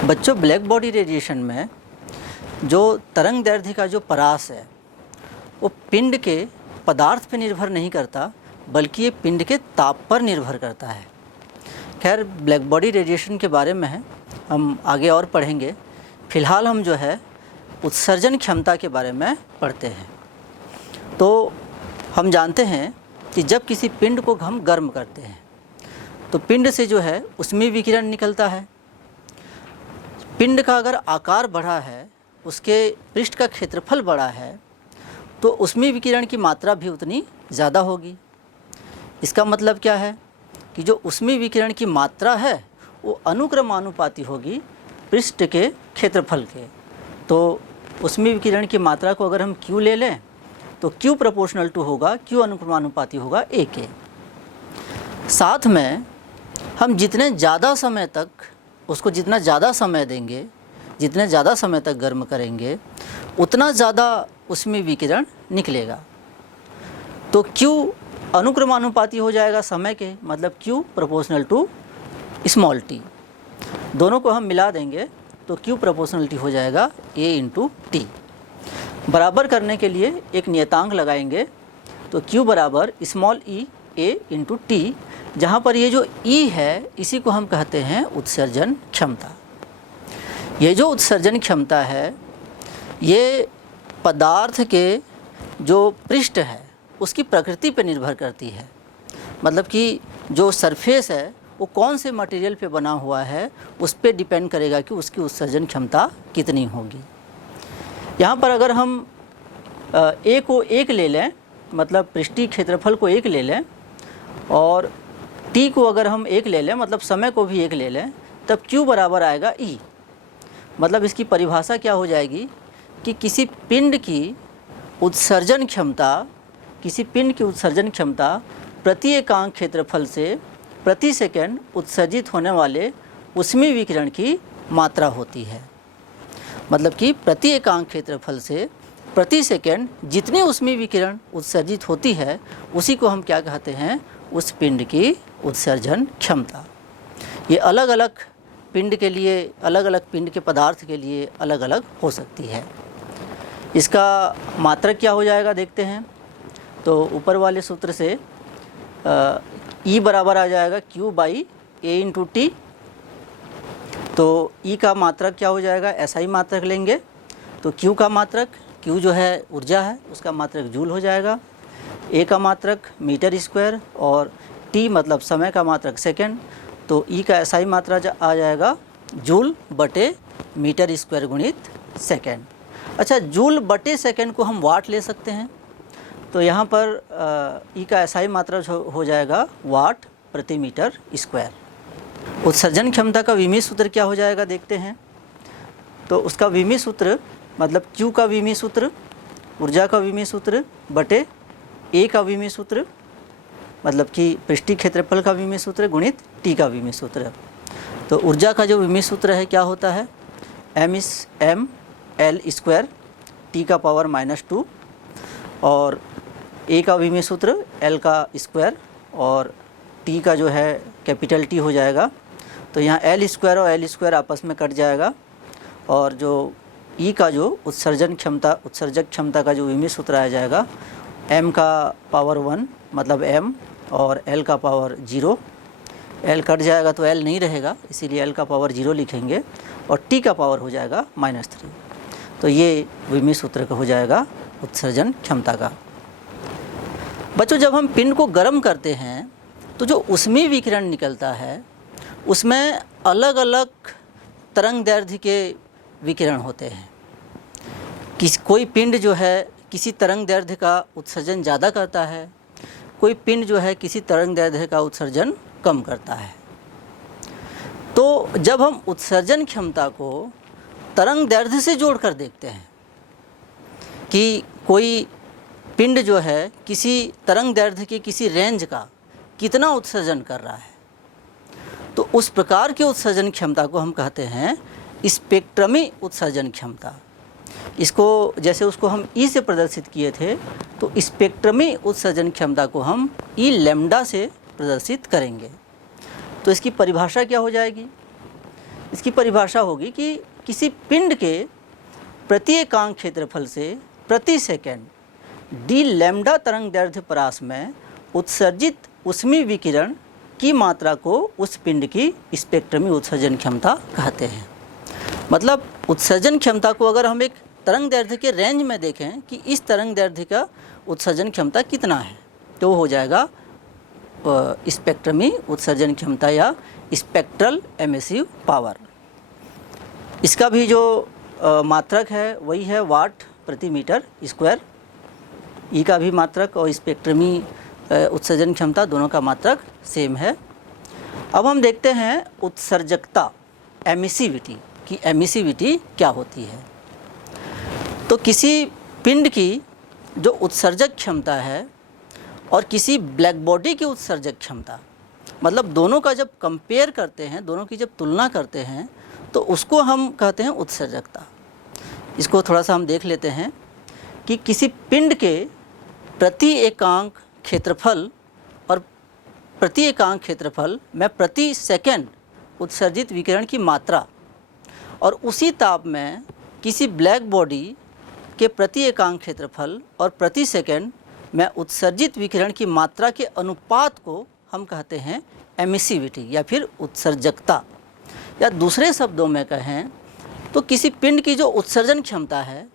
बच्चों, black body radiation में जो तरंग दैर्ध्य का जो परास है वो पिंड के पदार्थ पर निर्भर नहीं करता, बल्कि ये पिंड के ताप पर निर्भर करता है। खैर, ब्लैक बॉडी रेडिएशन के बारे में हम आगे और पढ़ेंगे। फ़िलहाल हम जो है उत्सर्जन क्षमता के बारे में पढ़ते हैं। तो हम जानते हैं कि जब किसी पिंड को हम गर्म करते हैं तो पिंड से जो है ऊष्मीय विकिरण निकलता है। पिंड का अगर आकार बढ़ा है, उसके पृष्ठ का क्षेत्रफल बड़ा है, तो ऊष्मीय विकिरण की मात्रा भी उतनी ज़्यादा होगी। इसका मतलब क्या है कि जो ऊष्मीय विकिरण की मात्रा है वो अनुक्रमानुपाती होगी पृष्ठ के क्षेत्रफल के। तो ऊष्मीय विकिरण की मात्रा को अगर हम Q ले लें तो Q प्रोपोर्शनल टू होगा, Q अनुक्रमानुपाती होगा A के। साथ में हम जितने ज़्यादा समय तक उसको जितना ज़्यादा समय देंगे, जितने ज़्यादा समय तक गर्म करेंगे, उतना ज़्यादा ऊष्मीय विकिरण निकलेगा। तो Q अनुक्रमानुपाती हो जाएगा समय के, मतलब Q proportional to small t। दोनों को हम मिला देंगे तो Q प्रोपोर्शनलिटी हो जाएगा A इंटू टी। बराबर करने के लिए एक नियतांक लगाएंगे तो Q बराबर small e A into T, जहाँ पर ये जो E है इसी को हम कहते हैं उत्सर्जन क्षमता। ये जो उत्सर्जन क्षमता है ये पदार्थ के जो पृष्ठ है उसकी प्रकृति पर निर्भर करती है। मतलब कि जो सरफेस है वो कौन से मटेरियल पे बना हुआ है उस पर डिपेंड करेगा कि उसकी उत्सर्जन क्षमता कितनी होगी। यहाँ पर अगर हम A को 1 ले लें, मतलब पृष्ठीय क्षेत्रफल को 1 ले लें, और T को अगर हम 1 ले लें, मतलब समय को भी 1 ले लें, तब Q बराबर आएगा E। मतलब इसकी परिभाषा क्या हो जाएगी कि किसी पिंड की उत्सर्जन क्षमता प्रति एकांक क्षेत्रफल से प्रति सेकंड उत्सर्जित होने वाले ऊष्मीय विकिरण की मात्रा होती है। मतलब कि प्रति एकांक क्षेत्रफल से प्रति सेकंड जितनी ऊष्मीय विकिरण उत्सर्जित होती है उसी को हम क्या कहते हैं, उस पिंड की उत्सर्जन क्षमता। ये अलग अलग पिंड के लिए, अलग अलग पिंड के पदार्थ के लिए अलग अलग हो सकती है। इसका मात्रक क्या हो जाएगा देखते हैं। तो ऊपर वाले सूत्र से E बराबर आ जाएगा Q by A into T. तो E का मात्रक क्या हो जाएगा, SI मात्रक लेंगे तो Q का मात्रक, Q जो है ऊर्जा है, उसका मात्रक जूल हो जाएगा। A का मात्रक मीटर स्क्वायर और T मतलब समय का मात्रक सेकंड। तो E का SI मात्रा आ जाएगा जूल बटे मीटर स्क्वायर गुणित सेकंड। अच्छा, जूल बटे सेकंड को हम वाट ले सकते हैं। तो यहाँ पर E का SI मात्रा हो जाएगा वाट प्रति मीटर स्क्वायर। उत्सर्जन क्षमता का विमीय सूत्र क्या हो जाएगा देखते हैं। तो उसका विमीय सूत्र मतलब Q का विमीय सूत्र, ऊर्जा का विमीय सूत्र बटे A का विमीय सूत्र, मतलब कि पृष्ठीय क्षेत्रफल का विमीय सूत्र गुणित T का विमीय सूत्र। तो ऊर्जा का जो विमीय सूत्र है क्या होता है, m L स्क्वायर T का पावर -2, और A का विमीय सूत्र L का स्क्वायर और T का जो है कैपिटल T हो जाएगा। तो यहाँ L स्क्वायर और L स्क्वायर आपस में कट जाएगा, और जो E का जो उत्सर्जक क्षमता का जो विमीय सूत्र आ जाएगा m का पावर 1 मतलब m और L का पावर 0। L कट जाएगा तो L नहीं रहेगा, इसीलिए L का पावर 0 लिखेंगे, और T का पावर हो जाएगा -3। तो ये विमीय सूत्र का हो जाएगा उत्सर्जन क्षमता का। बच्चों, जब हम पिंड को गर्म करते हैं तो जो ऊष्मीय विकिरण निकलता है उसमें अलग अलग तरंग दैर्ध्य के विकिरण होते हैं। कोई पिंड जो है किसी तरंग दैर्ध्य का उत्सर्जन ज़्यादा करता है, कोई पिंड जो है किसी तरंग दैर्ध्य का उत्सर्जन कम करता है। तो जब हम उत्सर्जन क्षमता को तरंग दैर्ध्य से जोड़कर देखते हैं कि कोई पिंड जो है किसी तरंग दैर्ध्य के किसी रेंज का कितना उत्सर्जन कर रहा है, तो उस प्रकार की उत्सर्जन क्षमता को हम कहते हैं स्पेक्ट्रमी उत्सर्जन क्षमता। इसको जैसे उसको हम E से प्रदर्शित किए थे, तो स्पेक्ट्रमी उत्सर्जन क्षमता को हम E लैम्डा से प्रदर्शित करेंगे। तो इसकी परिभाषा क्या हो जाएगी इसकी परिभाषा होगी कि किसी पिंड के प्रति एकांक क्षेत्रफल से प्रति सेकंड डी लैम्डा तरंग दैर्ध्य परास में उत्सर्जित ऊष्मीय विकिरण की मात्रा को उस पिंड की स्पेक्ट्रमी उत्सर्जन क्षमता कहते हैं। मतलब उत्सर्जन क्षमता को अगर हम एक तरंग दैर्ध्य के रेंज में देखें कि इस तरंग दैर्ध्य का उत्सर्जन क्षमता कितना है, तो हो जाएगा स्पेक्ट्रमी उत्सर्जन क्षमता या स्पेक्ट्रल एमिसिव पावर। इसका भी जो मात्रक है वही है वाट प्रति मीटर स्क्वायर। ई का भी मात्रक और स्पेक्ट्रमी उत्सर्जन क्षमता दोनों का मात्रक सेम है। अब हम देखते हैं उत्सर्जकता एमिसिविटी की एमिसिविटी क्या होती है। तो किसी पिंड की जो उत्सर्जक क्षमता है और किसी ब्लैक बॉडी की उत्सर्जक क्षमता, मतलब दोनों का जब कंपेयर करते हैं, दोनों की जब तुलना करते हैं, तो उसको हम कहते हैं उत्सर्जकता। इसको थोड़ा सा हम देख लेते हैं कि किसी पिंड के प्रति एकांक क्षेत्रफल और प्रति एकांक क्षेत्रफल में प्रति सेकंड उत्सर्जित विकिरण की मात्रा और उसी ताप में किसी ब्लैक बॉडी के प्रति एकांक क्षेत्रफल और प्रति सेकंड में उत्सर्जित विकिरण की मात्रा के अनुपात को हम कहते हैं एमिसिविटी या फिर उत्सर्जकता। या दूसरे शब्दों में कहें तो किसी पिंड की जो उत्सर्जन क्षमता है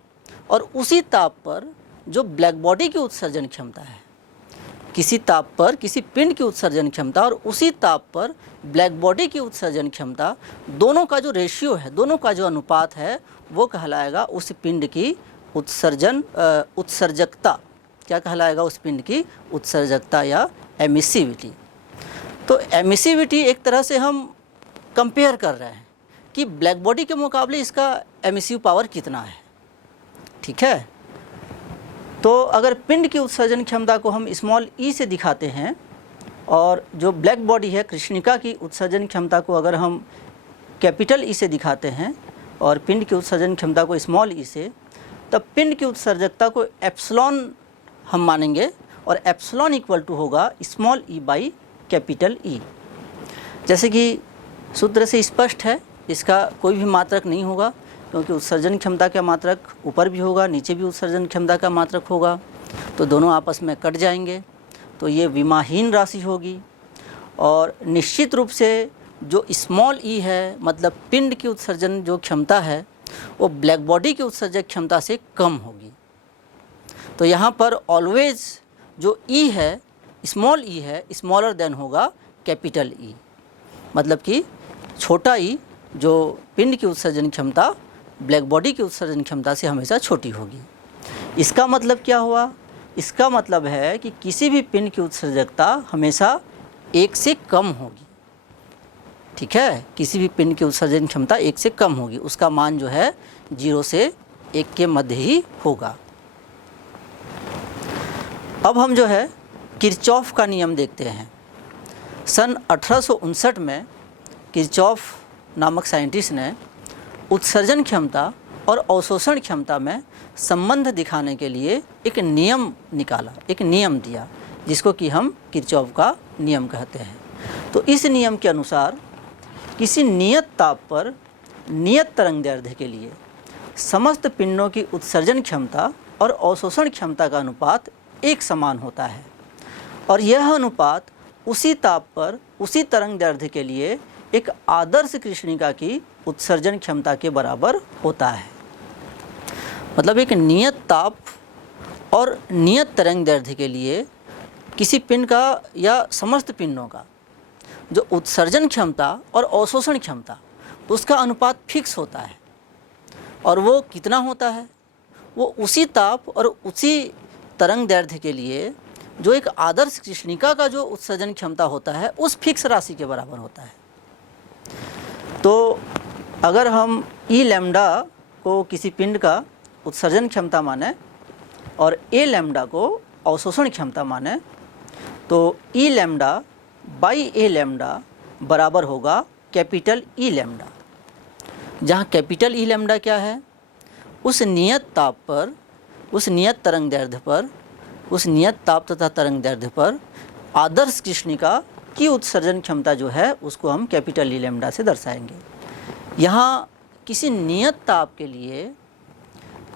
और उसी ताप पर जो ब्लैक बॉडी की उत्सर्जन क्षमता है, किसी ताप पर किसी पिंड की उत्सर्जन क्षमता और उसी ताप पर ब्लैक बॉडी की उत्सर्जन क्षमता, दोनों का जो रेशियो है, दोनों का जो अनुपात है, वो कहलाएगा उस पिंड की उत्सर्जकता। क्या कहलाएगा? उस पिंड की उत्सर्जकता या एमिसिविटी। तो एमिसिविटी एक तरह से हम कंपेयर कर रहे हैं कि ब्लैक बॉडी के मुकाबले इसका एमिसिव पावर कितना है। ठीक है, तो अगर पिंड की उत्सर्जन क्षमता को हम स्मॉल ई से दिखाते हैं और जो ब्लैक बॉडी है कृष्णिका की उत्सर्जन क्षमता को अगर हम कैपिटल ई से दिखाते हैं और पिंड की उत्सर्जन क्षमता को स्मॉल ई से, तब पिंड की उत्सर्जकता को एप्सिलॉन हम मानेंगे और एप्सिलॉन इक्वल टू होगा small E by capital E. जैसे कि सूत्र से स्पष्ट है, इसका कोई भी मात्रक नहीं होगा क्योंकि उत्सर्जन क्षमता का मात्रक ऊपर भी होगा, नीचे भी उत्सर्जन क्षमता का मात्रक होगा, तो दोनों आपस में कट जाएंगे, तो ये विमाहीन राशि होगी। और निश्चित रूप से जो स्मॉल ई है, मतलब पिंड की उत्सर्जन जो क्षमता है, वो ब्लैक बॉडी की उत्सर्जक क्षमता से कम होगी। तो यहाँ पर ऑलवेज जो ई है, स्मॉल ई है, स्मॉलर देन होगा कैपिटल ई, मतलब कि छोटा ई जो पिंड की उत्सर्जन क्षमता ब्लैक बॉडी की उत्सर्जन क्षमता से हमेशा छोटी होगी। इसका मतलब क्या हुआ? इसका मतलब है कि किसी भी पिंड की उत्सर्जकता हमेशा 1 से कम होगी। ठीक है, किसी भी पिंड की उत्सर्जन क्षमता 1 से कम होगी, उसका मान जो है 0 से 1 के मध्य ही होगा। अब हम जो है किरचॉफ का नियम देखते हैं। सन 1859 में किरचॉफ नामक साइंटिस्ट ने उत्सर्जन क्षमता और अवशोषण क्षमता में संबंध दिखाने के लिए एक नियम निकाला, एक नियम दिया, जिसको कि हम किरचॉफ का नियम कहते हैं। तो इस नियम के अनुसार किसी नियत ताप पर नियत तरंग दैर्ध्य के लिए समस्त पिंडों की उत्सर्जन क्षमता और अवशोषण क्षमता का अनुपात एक समान होता है और यह अनुपात उसी ताप पर उसी तरंग दैर्ध्य के लिए एक आदर्श कृष्णिका की उत्सर्जन क्षमता के बराबर होता है। मतलब एक नियत ताप और नियत तरंग दैर्ध्य के लिए किसी पिंड का या समस्त पिंडों का जो उत्सर्जन क्षमता और अवशोषण क्षमता, उसका अनुपात फिक्स होता है। और वो कितना होता है? वो उसी ताप और उसी तरंग दैर्ध्य के लिए जो एक आदर्श कृष्णिका का जो उत्सर्जन क्षमता होता है, उस फिक्स राशि के बराबर होता है। तो अगर हम ई लैम्डा को किसी पिंड का उत्सर्जन क्षमता माने और ए लैम्डा को अवशोषण क्षमता माने, तो ई लैम्डा बाई ए लैम्डा बराबर होगा कैपिटल ई लैम्डा, जहाँ कैपिटल ई लैम्डा क्या है? उस नियत ताप पर, उस नियत तरंग दैर्ध्य पर, उस नियत ताप तथा तरंग दैर्ध्य पर आदर्श कृष्णिका की उत्सर्जन क्षमता जो है उसको हम कैपिटल ई लैम्डा से दर्शाएंगे। यहाँ किसी नियत ताप के लिए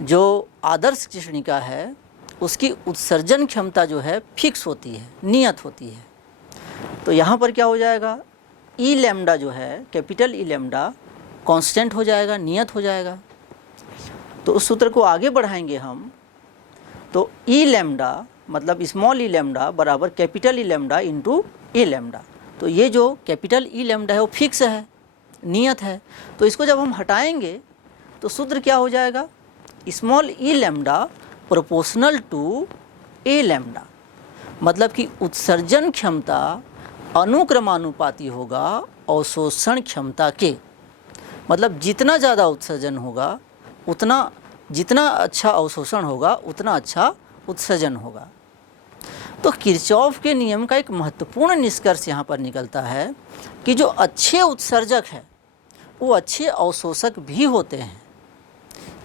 जो आदर्श कृष्णिका है उसकी उत्सर्जन क्षमता जो है फिक्स होती है, नियत होती है। तो यहाँ पर क्या हो जाएगा, ई लैम्डा जो है, कैपिटल ई लैम्डा कांस्टेंट हो जाएगा, नियत हो जाएगा। तो उस सूत्र को आगे बढ़ाएंगे हम, तो ई लैम्डा मतलब स्मॉल ई लैम्डा बराबर कैपिटल ई लैम्डा इंटू ए लैम्डा। तो ये जो कैपिटल ई लैम्डा है वो फिक्स है, नियत है। तो इसको जब हम हटाएंगे तो सूत्र क्या हो जाएगा, small E lambda proportional to a lambda, मतलब कि उत्सर्जन क्षमता अनुक्रमानुपाती होगा अवशोषण क्षमता के। मतलब जितना ज़्यादा उत्सर्जन होगा उतना, जितना अच्छा अवशोषण होगा उतना अच्छा उत्सर्जन होगा। तो किरचॉफ के नियम का एक महत्वपूर्ण निष्कर्ष यहाँ पर निकलता है कि जो अच्छे उत्सर्जक हैं वो अच्छे अवशोषक भी होते हैं।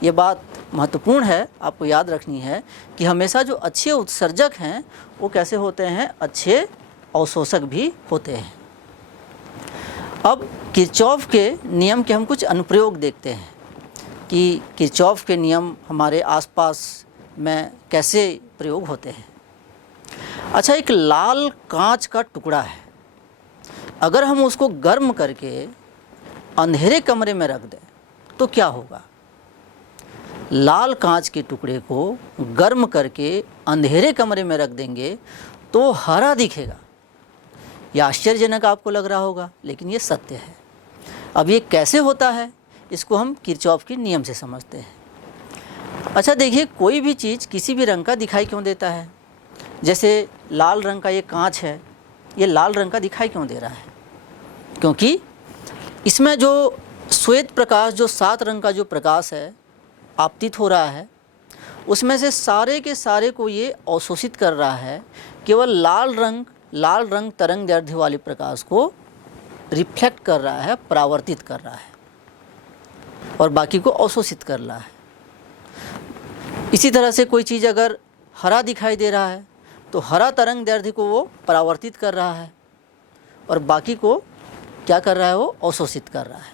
ये बात महत्वपूर्ण है, आपको याद रखनी है कि हमेशा जो अच्छे उत्सर्जक हैं वो कैसे होते हैं, अच्छे अवशोषक भी होते हैं। अब किरचॉफ के नियम के हम कुछ अनुप्रयोग देखते हैं कि किरचॉफ के नियम हमारे आसपास में कैसे प्रयोग होते हैं। अच्छा, एक लाल कांच का टुकड़ा है, अगर हम उसको गर्म करके अंधेरे कमरे में रख दें तो क्या होगा। लाल कांच के टुकड़े को गर्म करके अंधेरे कमरे में रख देंगे तो हरा दिखेगा। यह आश्चर्यजनक आपको लग रहा होगा, लेकिन ये सत्य है। अब ये कैसे होता है, इसको हम किरचॉफ के नियम से समझते हैं। अच्छा देखिए, कोई भी चीज़ किसी भी रंग का दिखाई क्यों देता है। जैसे लाल रंग का ये कांच है, ये लाल रंग का दिखाई क्यों दे रहा है, क्योंकि इसमें जो श्वेत प्रकाश, जो 7 रंग का जो प्रकाश है आपतित हो रहा है, उसमें से सारे के सारे को ये अवशोषित कर रहा है। केवल लाल रंग तरंग दैर्ध्य वाले प्रकाश को रिफ्लेक्ट कर रहा है, परावर्तित कर रहा है, और बाकी को अवशोषित कर रहा है। इसी तरह से कोई चीज़ अगर हरा दिखाई दे रहा है तो हरा तरंग दैर्ध्य को वो परावर्तित कर रहा है और बाकी को क्या कर रहा है, वो अवशोषित कर रहा है।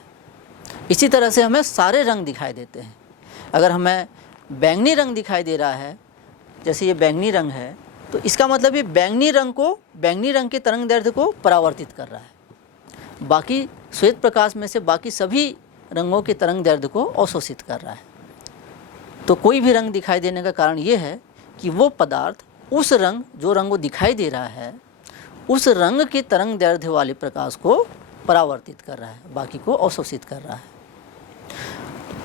इसी तरह से हमें सारे रंग दिखाई देते हैं। अगर हमें बैंगनी रंग दिखाई दे रहा है, जैसे ये बैंगनी रंग है, तो इसका मतलब ये बैंगनी रंग के तरंग दैर्ध्य को परावर्तित कर रहा है। बाकी श्वेत प्रकाश में से बाकी सभी रंगों के तरंग दैर्ध्य को अवशोषित कर रहा है। तो कोई भी रंग दिखाई देने का कारण ये है कि वो पदार्थ उस रंग, जो रंग वो दिखाई दे रहा है, उस रंग के तरंग दैर्ध्य वाले प्रकाश को परावर्तित कर रहा है, बाकी को अवशोषित कर रहा है।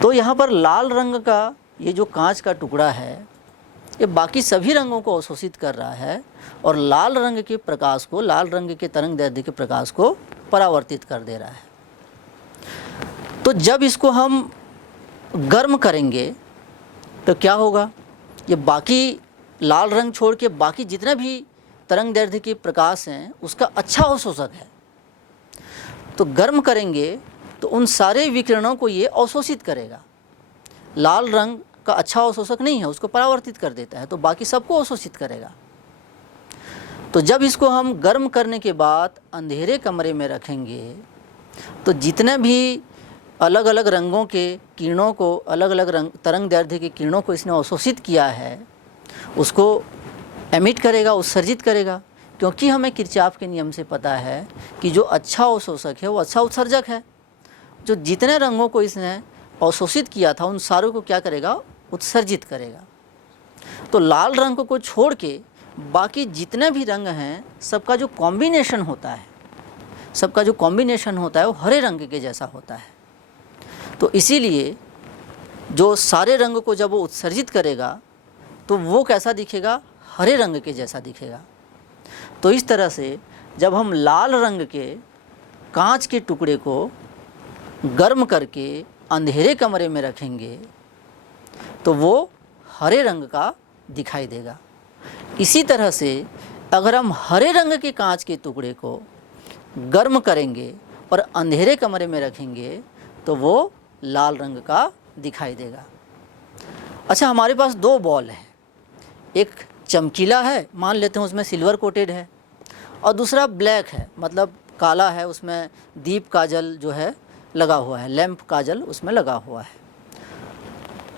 तो यहाँ पर लाल रंग का ये जो कांच का टुकड़ा है, ये बाकी सभी रंगों को अवशोषित कर रहा है और लाल रंग के प्रकाश को, लाल रंग के तरंग दैर्ध्य के प्रकाश को परावर्तित कर दे रहा है। तो जब इसको हम गर्म करेंगे तो क्या होगा, ये बाकी लाल रंग छोड़ के बाकी जितने भी तरंग दैर्ध्य के प्रकाश हैं उसका अच्छा अवशोषक है। तो गर्म करेंगे तो उन सारे विकिरणों को ये अवशोषित करेगा। लाल रंग का अच्छा अवशोषक नहीं है, उसको परावर्तित कर देता है, तो बाकी सबको अवशोषित करेगा। तो जब इसको हम गर्म करने के बाद अंधेरे कमरे में रखेंगे तो जितने भी अलग अलग रंगों के किरणों को, अलग अलग रंग तरंग दैर्ध्य के किरणों को इसने अवशोषित किया है, उसको एमिट करेगा, उत्सर्जित करेगा। क्योंकि हमें किरचॉफ के नियम से पता है कि जो अच्छा अवशोषक है वो अच्छा उत्सर्जक है। जो जितने रंगों को इसने अवशोषित किया था उन सारों को क्या करेगा, उत्सर्जित करेगा। तो लाल रंग को छोड़ के बाकी जितने भी रंग हैं सबका जो कॉम्बिनेशन होता है वो हरे रंग के जैसा होता है। तो इसीलिए जो सारे रंग को जब वो उत्सर्जित करेगा तो वो कैसा दिखेगा, हरे रंग के जैसा दिखेगा। तो इस तरह से जब हम लाल रंग के कांच के टुकड़े को गर्म करके अंधेरे कमरे में रखेंगे तो वो हरे रंग का दिखाई देगा। इसी तरह से अगर हम हरे रंग के कांच के टुकड़े को गर्म करेंगे और अंधेरे कमरे में रखेंगे तो वो लाल रंग का दिखाई देगा। अच्छा, हमारे पास 2 बॉल हैं, एक चमकीला है, मान लेते हैं उसमें सिल्वर कोटेड है, और दूसरा ब्लैक है, मतलब काला है, उसमें दीप काजल जो है लगा हुआ है, लैंप काजल उसमें लगा हुआ है।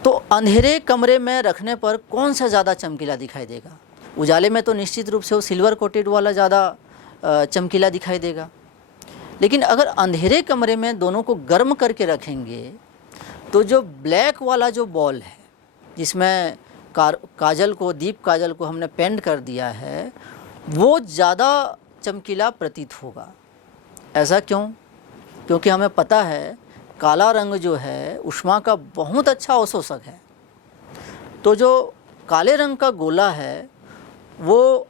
तो अंधेरे कमरे में रखने पर कौन सा ज़्यादा चमकीला दिखाई देगा? उजाले में तो निश्चित रूप से वो सिल्वर कोटेड वाला ज़्यादा चमकीला दिखाई देगा, लेकिन अगर अंधेरे कमरे में दोनों को गर्म करके रखेंगे तो जो ब्लैक वाला जो बॉल है जिसमें काजल को, दीप काजल को हमने पेंट कर दिया है, वो ज़्यादा चमकीला प्रतीत होगा। ऐसा क्यों? क्योंकि हमें पता है काला रंग जो है ऊष्मा का बहुत अच्छा अवशोषक है। तो जो काले रंग का गोला है वो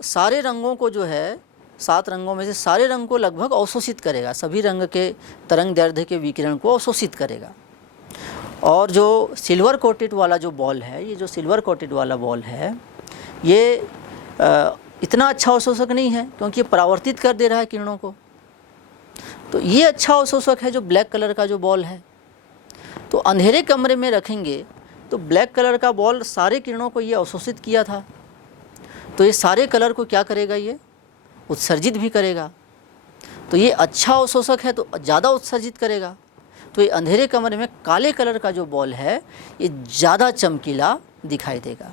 सारे रंगों को जो है, 7 रंगों में से सारे रंग को लगभग अवशोषित करेगा, सभी रंग के तरंग दैर्ध्य के विकिरण को अवशोषित करेगा। और जो सिल्वर कोटेड वाला जो बॉल है, ये जो सिल्वर कोटेड वाला बॉल है ये इतना अच्छा अवशोषक नहीं है क्योंकि ये परावर्तित कर दे रहा है किरणों को। तो ये अच्छा अवशोषक है जो ब्लैक कलर का जो बॉल है। तो अंधेरे कमरे में रखेंगे तो ब्लैक कलर का बॉल सारे किरणों को ये अवशोषित किया था, तो ये सारे कलर को क्या करेगा, ये उत्सर्जित भी करेगा। तो ये अच्छा अवशोषक है तो ज़्यादा उत्सर्जित करेगा। तो ये अंधेरे कमरे में काले कलर का जो बॉल है ये ज़्यादा चमकीला दिखाई देगा।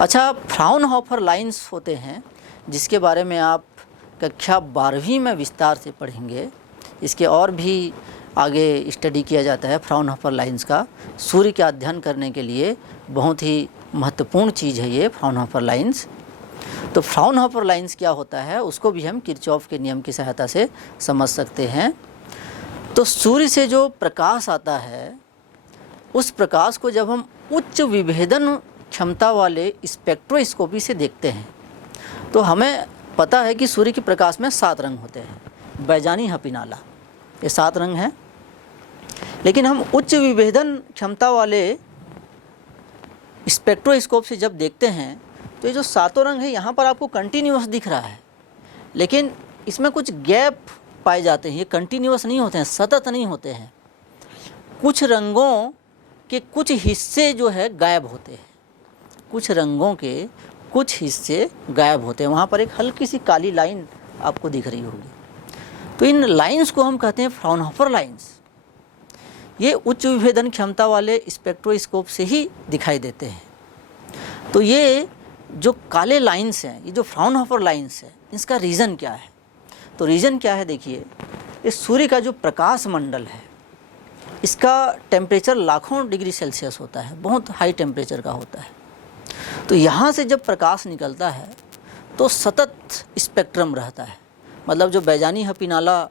अच्छा, फ्राउनहोफर लाइंस होते हैं जिसके बारे में आप कक्षा 12वीं में विस्तार से पढ़ेंगे। इसके और भी आगे स्टडी किया जाता है फ्राउनहोफर लाइंस का। सूर्य का अध्ययन करने के लिए बहुत ही महत्वपूर्ण चीज़ है ये फ्राउनहोफर लाइंस। तो फ्राउनहोफर लाइंस क्या होता है उसको भी हम किरचॉफ के नियम की सहायता से समझ सकते हैं। तो सूर्य से जो प्रकाश आता है उस प्रकाश को जब हम उच्च विभेदन क्षमता वाले स्पेक्ट्रोस्कोपी से देखते हैं तो हमें पता है कि सूर्य के प्रकाश में 7 रंग होते हैं, बैजानी, हपीनाला, ये 7 रंग हैं। लेकिन हम उच्च विभेदन क्षमता वाले स्पेक्ट्रोस्कोप से जब देखते हैं तो ये जो 7 रंग है यहाँ पर आपको कंटिन्यूअस दिख रहा है, लेकिन इसमें कुछ गैप पाए जाते हैं। ये कंटिन्यूअस नहीं होते हैं, सतत नहीं होते हैं। कुछ रंगों के कुछ हिस्से जो है गायब होते हैं, कुछ रंगों के कुछ हिस्से गायब होते हैं। वहाँ पर एक हल्की सी काली लाइन आपको दिख रही होगी। तो इन लाइंस को हम कहते हैं फ्राउनहोफर लाइंस। ये उच्च विभेदन क्षमता वाले स्पेक्ट्रोस्कोप से ही दिखाई देते हैं। तो ये जो काले लाइंस हैं, ये जो फ्राउनहोफर लाइंस है, इसका रीज़न क्या है? तो रीज़न क्या है, देखिए, इस सूर्य का जो प्रकाश मंडल है इसका टेम्परेचर लाखों डिग्री सेल्सियस होता है, बहुत हाई टेम्परेचर का होता है। तो यहाँ से जब प्रकाश निकलता है तो सतत स्पेक्ट्रम रहता है। मतलब जो बैजानी, हपीनाला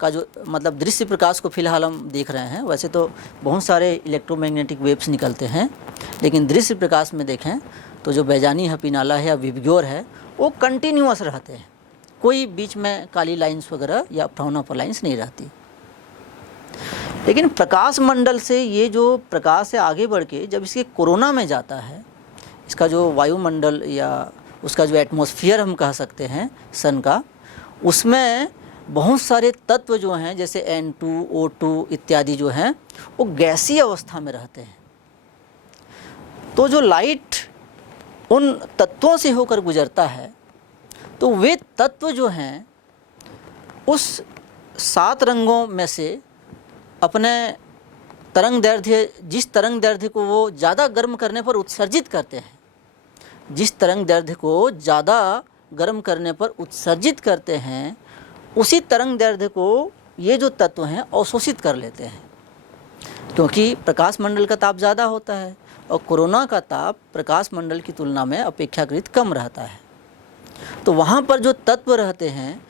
का जो मतलब दृश्य प्रकाश को फिलहाल हम देख रहे हैं, वैसे तो बहुत सारे इलेक्ट्रोमैग्नेटिक वेव्स निकलते हैं, लेकिन दृश्य प्रकाश में देखें तो जो बैजानी, हपीनाला है या विबग्योर है वो कंटिन्यूअस रहते हैं, कोई बीच में काली लाइंस वगैरह या फ्राउनहोफर लाइंस नहीं रहती। लेकिन प्रकाश मंडल से ये जो प्रकाश है आगे बढ़ के जब इसके कोरोना में जाता है, इसका जो वायुमंडल या उसका जो एटमॉस्फेयर हम कह सकते हैं सन का, उसमें बहुत सारे तत्व जो हैं जैसे N2, O2 इत्यादि जो हैं वो गैसीय अवस्था में रहते हैं। तो जो लाइट उन तत्वों से होकर गुजरता है तो वे तत्व जो हैं उस 7 रंगों में से अपने तरंग दैर्ध्य, जिस तरंग दैर्ध्य को वो ज़्यादा गर्म करने पर उत्सर्जित करते हैं, जिस तरंग दैर्ध्य को ज़्यादा गर्म करने पर उत्सर्जित करते हैं, उसी तरंग दैर्ध्य को ये जो तत्व हैं अवशोषित कर लेते हैं। क्योंकि प्रकाश मंडल का ताप ज़्यादा होता है और कोरोना का ताप प्रकाश मंडल की तुलना में अपेक्षाकृत कम रहता है। तो वहाँ पर जो तत्व रहते हैं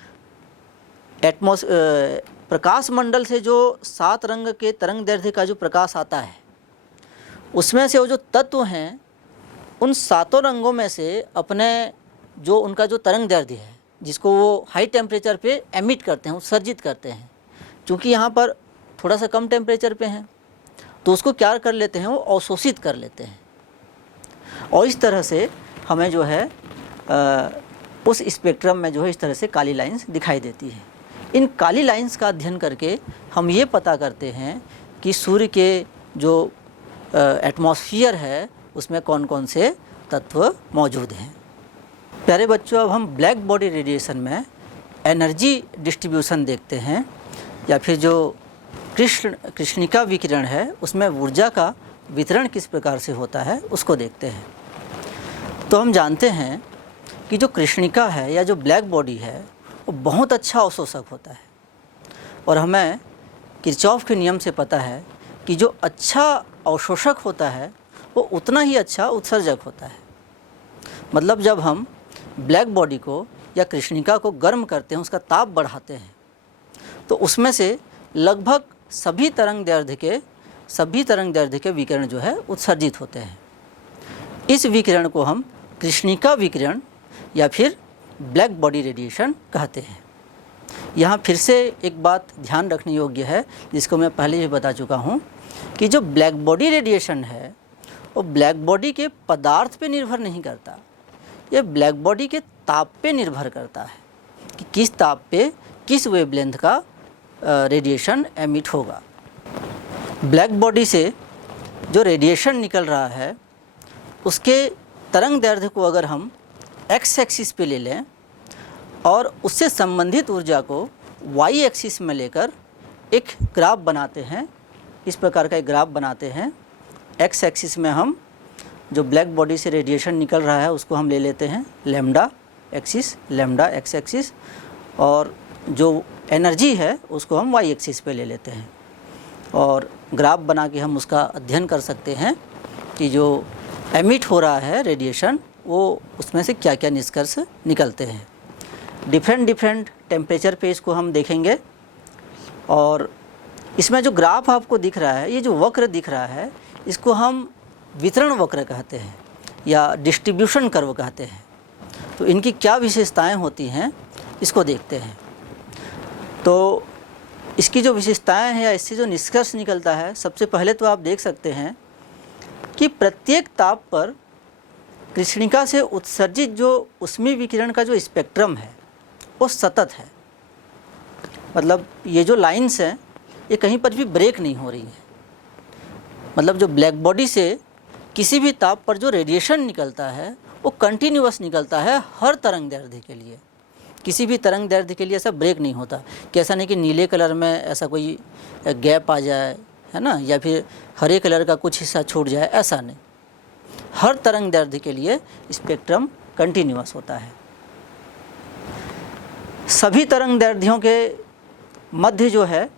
प्रकाश मंडल से जो 7 रंग के तरंग दैर्ध्य का जो प्रकाश आता है उसमें से वो जो तत्व हैं उन 7 रंगों में से अपने जो उनका जो तरंग दैर्ध्य है जिसको वो हाई टेम्परेचर पे एमिट करते हैं, उत्सर्जित करते हैं, क्योंकि यहाँ पर थोड़ा सा कम टेम्परेचर पे हैं तो उसको क्या कर लेते हैं, वो अवशोषित कर लेते हैं। और इस तरह से हमें जो है उस स्पेक्ट्रम में जो है इस तरह से काली लाइंस दिखाई देती है। इन काली लाइंस का अध्ययन करके हम ये पता करते हैं कि सूर्य के जो एटमॉस्फेयर है उसमें कौन कौन से तत्व मौजूद हैं। प्यारे बच्चों, अब हम ब्लैक बॉडी रेडिएशन में एनर्जी डिस्ट्रीब्यूशन देखते हैं। या फिर जो कृष्णिका विकिरण है उसमें ऊर्जा का वितरण किस प्रकार से होता है उसको देखते हैं। तो हम जानते हैं कि जो कृष्णिका है या जो ब्लैक बॉडी है वो बहुत अच्छा अवशोषक होता है, और हमें किरचॉफ के नियम से पता है कि जो अच्छा अवशोषक होता है वो उतना ही अच्छा उत्सर्जक होता है। मतलब जब हम ब्लैक बॉडी को या कृष्णिका को गर्म करते हैं, उसका ताप बढ़ाते हैं, तो उसमें से लगभग सभी तरंग दैर्ध्य के विकिरण जो है उत्सर्जित होते हैं। इस विकिरण को हम कृष्णिका विकिरण या फिर ब्लैक बॉडी रेडिएशन कहते हैं। यहाँ फिर से एक बात ध्यान रखने योग्य है, जिसको मैं पहले भी बता चुका हूँ कि जो ब्लैक बॉडी रेडिएशन है वो ब्लैक बॉडी के पदार्थ पे निर्भर नहीं करता, ये ब्लैक बॉडी के ताप पे निर्भर करता है कि किस ताप पे किस वेवलेंथ का रेडिएशन एमिट होगा। ब्लैक बॉडी से जो रेडिएशन निकल रहा है उसके तरंग दैर्ध्य को अगर हम एक्स एक्सिस पे ले लें और उससे संबंधित ऊर्जा को वाई एक्सिस में लेकर एक ग्राफ बनाते हैं, इस प्रकार का एक ग्राफ बनाते हैं। एक्स एक्सिस में हम जो ब्लैक बॉडी से रेडिएशन निकल रहा है उसको हम ले लेते हैं लैम्डा एक्स एक्सिस, और जो एनर्जी है उसको हम वाई एक्सिस पे ले लेते हैं, और ग्राफ बना के हम उसका अध्ययन कर सकते हैं कि जो एमिट हो रहा है रेडिएशन वो उसमें से क्या क्या निष्कर्ष निकलते हैं। डिफरेंट टेम्परेचर पे इसको हम देखेंगे, और इसमें जो ग्राफ आपको दिख रहा है, ये जो वक्र दिख रहा है, इसको हम वितरण वक्र कहते हैं या डिस्ट्रीब्यूशन कर्व कहते हैं। तो इनकी क्या विशेषताएं होती हैं इसको देखते हैं। तो इसकी जो विशेषताएं हैं या इससे जो निष्कर्ष निकलता है, सबसे पहले तो आप देख सकते हैं कि प्रत्येक ताप पर कृष्णिका से उत्सर्जित जो ऊष्मीय विकिरण का जो स्पेक्ट्रम है वो सतत है। मतलब ये जो लाइंस हैं ये कहीं पर भी ब्रेक नहीं हो रही है। मतलब जो ब्लैक बॉडी से किसी भी ताप पर जो रेडिएशन निकलता है वो कंटिन्यूअस निकलता है हर तरंग दैर्ध्य के लिए। किसी भी तरंग दैर्ध्य के लिए ऐसा ब्रेक नहीं होता कि ऐसा नहीं कि नीले कलर में ऐसा कोई गैप आ जाए, है ना, या फिर हरे कलर का कुछ हिस्सा छूट जाए, ऐसा नहीं। हर तरंग दैर्ध्य के लिए स्पेक्ट्रम कंटिन्यूअस होता है। सभी तरंग दैर्ध्यों के मध्य जो है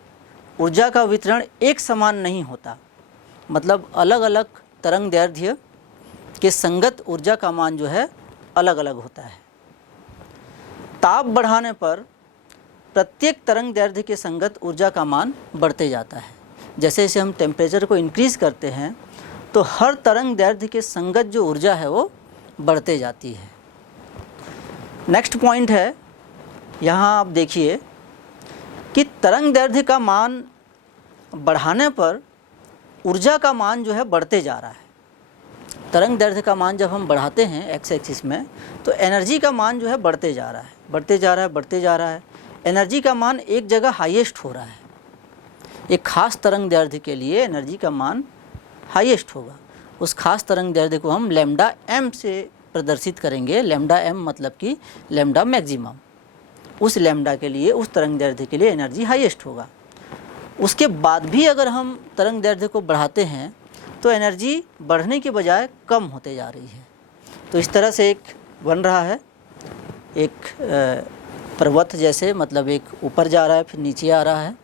ऊर्जा का वितरण एक समान नहीं होता। मतलब अलग अलग तरंग दैर्ध्य के संगत ऊर्जा का मान जो है अलग अलग होता है। ताप बढ़ाने पर प्रत्येक तरंग दैर्ध्य के संगत ऊर्जा का मान बढ़ते जाता है। जैसे जैसे हम टेम्परेचर को इंक्रीज़ करते हैं तो हर तरंग दैर्ध्य के संगत जो ऊर्जा है वो बढ़ते जाती है। नेक्स्ट पॉइंट है, यहाँ आप देखिए कि तरंग दैर्ध्य का मान बढ़ाने पर ऊर्जा का मान जो है बढ़ते जा रहा है। तरंग दैर्ध्य का मान जब हम बढ़ाते हैं एक्स एक्सिस में तो एनर्जी का मान जो है बढ़ते जा रहा है। एनर्जी का मान एक जगह हाईएस्ट हो रहा है। एक खास तरंग दैर्ध्य के लिए एनर्जी का मान हाईएस्ट होगा। उस खास तरंग दैर्ध्य को हम लैम्डा एम से प्रदर्शित करेंगे। लैम्डा एम मतलब कि लैम्डा मैक्सिमम। उस लैम्डा के लिए, उस तरंग दैर्ध्य के लिए एनर्जी हाईएस्ट होगा। उसके बाद भी अगर हम तरंग दैर्ध्य को बढ़ाते हैं तो एनर्जी बढ़ने के बजाय कम होते जा रही है। तो इस तरह से एक बन रहा है, एक पर्वत जैसे, मतलब एक ऊपर जा रहा है फिर नीचे आ रहा है।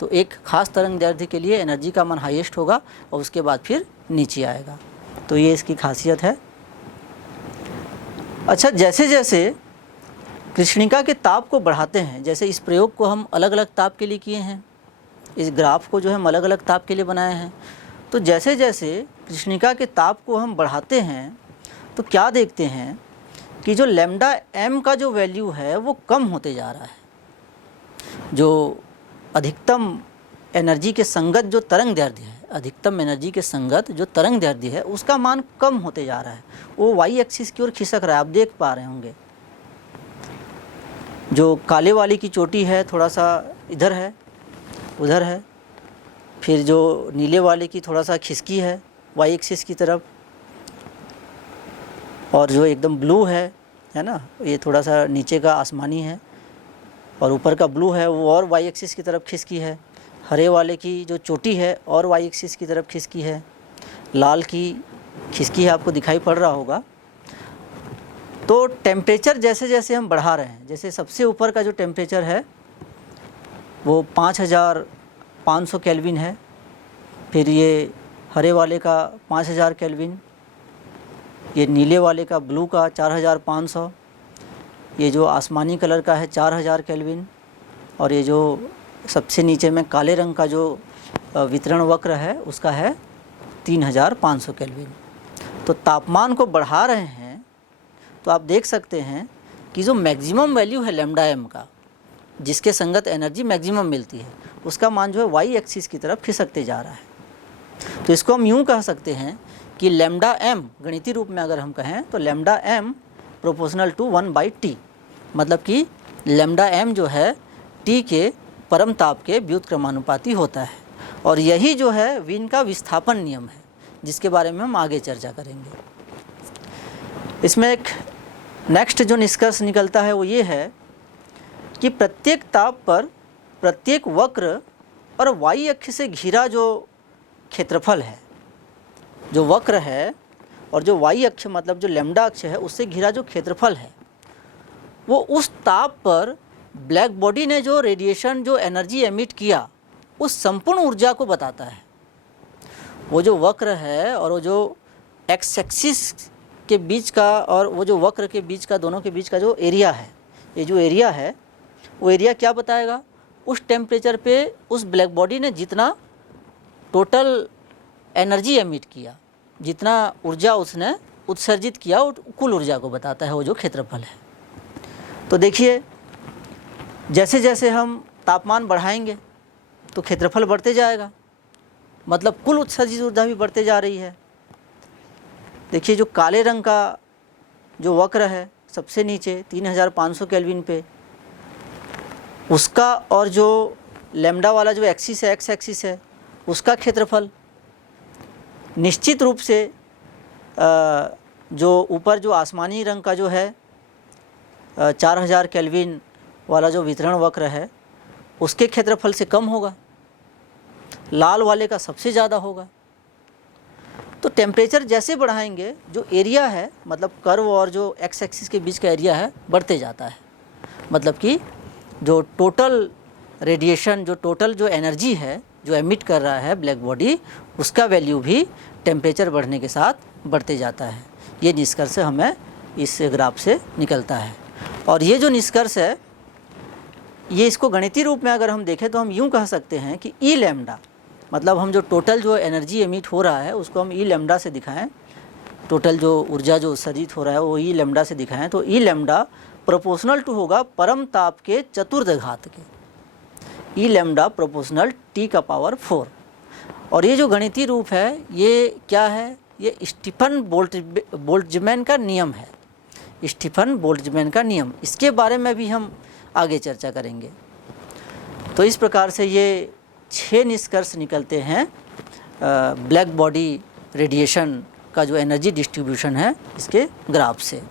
तो एक खास तरंग दैर्ध्य के लिए एनर्जी का मान हाईएस्ट होगा और उसके बाद फिर नीचे आएगा। तो ये इसकी खासियत है। अच्छा, जैसे जैसे कृष्णिका के ताप को बढ़ाते हैं, जैसे इस प्रयोग को हम अलग अलग ताप के लिए किए हैं, इस ग्राफ को जो है हम अलग अलग ताप के लिए बनाए हैं। तो जैसे जैसे कृष्णिका के ताप को हम बढ़ाते हैं तो क्या देखते हैं कि जो लैम्डा एम का जो वैल्यू है वो कम होते जा रहा है। जो अधिकतम एनर्जी के संगत जो तरंग दैर्ध्य है, अधिकतम एनर्जी के संगत जो तरंग दैर्ध्य है उसका मान कम होते जा रहा है। वो वाई एक्सिस की ओर खिसक रहा है, आप देख पा रहे होंगे। जो काले वाली की चोटी है थोड़ा सा इधर है, उधर है, फिर जो नीले वाले की थोड़ा सा खिसकी है वाई एक्सिस की तरफ, और जो एकदम ब्लू है ना, ये थोड़ा सा नीचे का आसमानी है। और ऊपर का ब्लू है वो और वाई एक्सिस की तरफ खिसकी है, हरे वाले की जो चोटी है और वाई एक्सिस की तरफ खिसकी है, लाल की खिसकी है, आपको दिखाई पड़ रहा होगा। तो टेम्परेचर जैसे जैसे हम बढ़ा रहे हैं, जैसे सबसे ऊपर का जो टेम्परेचर है वो 5500 केल्विन है, फिर ये हरे वाले का 5000 केल्विन, ये नीले वाले का ब्लू का 4500, ये जो आसमानी कलर का है 4000 केल्विन, और ये जो सबसे नीचे में काले रंग का जो वितरण वक्र है उसका है 3500 केल्विन। तो तापमान को बढ़ा रहे हैं तो आप देख सकते हैं कि जो मैक्सिमम वैल्यू है लैम्डा एम का, जिसके संगत एनर्जी मैक्सिमम मिलती है, उसका मान जो है वाई एक्सिस की तरफ खिसकते जा रहा है। तो इसको हम यूँ कह सकते हैं कि लैम्डा एम गणितीय रूप में अगर हम कहें तो lambda M proportional to 1/t, मतलब कि लैम्डा एम जो है टी के परम ताप के व्युत्क्रमानुपाती होता है। और यही जो है वीन का विस्थापन नियम है, जिसके बारे में हम आगे चर्चा करेंगे। इसमें एक नेक्स्ट जो निष्कर्ष निकलता है वो ये है कि प्रत्येक ताप पर प्रत्येक वक्र और वाई अक्ष से घिरा जो क्षेत्रफल है, जो वक्र है और जो वाई अक्ष मतलब जो लैम्डा अक्ष है उससे घिरा जो क्षेत्रफल है, वो उस ताप पर ब्लैक बॉडी ने जो रेडिएशन जो एनर्जी एमिट किया उस संपूर्ण ऊर्जा को बताता है। वो जो वक्र है और वो जो एक्स एक्सिस के बीच का और वो जो वक्र के बीच का, दोनों के बीच का जो एरिया है, ये जो एरिया है वो एरिया क्या बताएगा, उस टेम्परेचर पे उस ब्लैक बॉडी ने जितना टोटल एनर्जी एमिट किया, जितना ऊर्जा उसने उत्सर्जित किया, वो कुल ऊर्जा को बताता है वो जो क्षेत्रफल है। तो देखिए जैसे जैसे हम तापमान बढ़ाएंगे तो क्षेत्रफल बढ़ते जाएगा, मतलब कुल उत्सर्जित ऊर्जा भी बढ़ते जा रही है। देखिए जो काले रंग का जो वक्र है सबसे नीचे 3500 केल्विन पे, उसका और जो लैम्डा वाला जो एक्सिस है, एक्स एक्सिस है, उसका क्षेत्रफल निश्चित रूप से जो ऊपर जो आसमानी रंग का जो है 4000 केल्विन वाला जो वितरण वक्र है उसके क्षेत्रफल से कम होगा, लाल वाले का सबसे ज़्यादा होगा। तो टेम्परेचर जैसे बढ़ाएंगे जो एरिया है, मतलब कर्व और जो एक्स एक्सिस के बीच का एरिया है बढ़ते जाता है, मतलब कि जो टोटल रेडिएशन, जो टोटल जो एनर्जी है जो एमिट कर रहा है ब्लैक बॉडी, उसका वैल्यू भी टेम्परेचर बढ़ने के साथ बढ़ते जाता है। ये निष्कर्ष हमें इस ग्राफ से निकलता है। और ये जो निष्कर्ष है ये इसको गणितीय रूप में अगर हम देखें तो हम यूँ कह सकते हैं कि ई लैम्डा, मतलब हम जो टोटल जो एनर्जी एमिट हो रहा है उसको हम ई लैम्डा से दिखाएं, टोटल जो ऊर्जा जो उत्सर्जित हो रहा है वो ई लैम्डा से दिखाएं, तो ई लैम्डा प्रोपोर्शनल टू होगा परम ताप के चतुर्थ घात के, ई लैम्डा प्रोपोर्शनल टी का पावर 4। और ये जो गणितीय रूप है ये क्या है, ये स्टीफन बोल्ट्जमैन का नियम है, स्टीफन बोल्ट्जमैन का नियम। इसके बारे में भी हम आगे चर्चा करेंगे। तो इस प्रकार से ये 6 निष्कर्ष निकलते हैं ब्लैक बॉडी रेडिएशन का जो एनर्जी डिस्ट्रीब्यूशन है इसके ग्राफ से।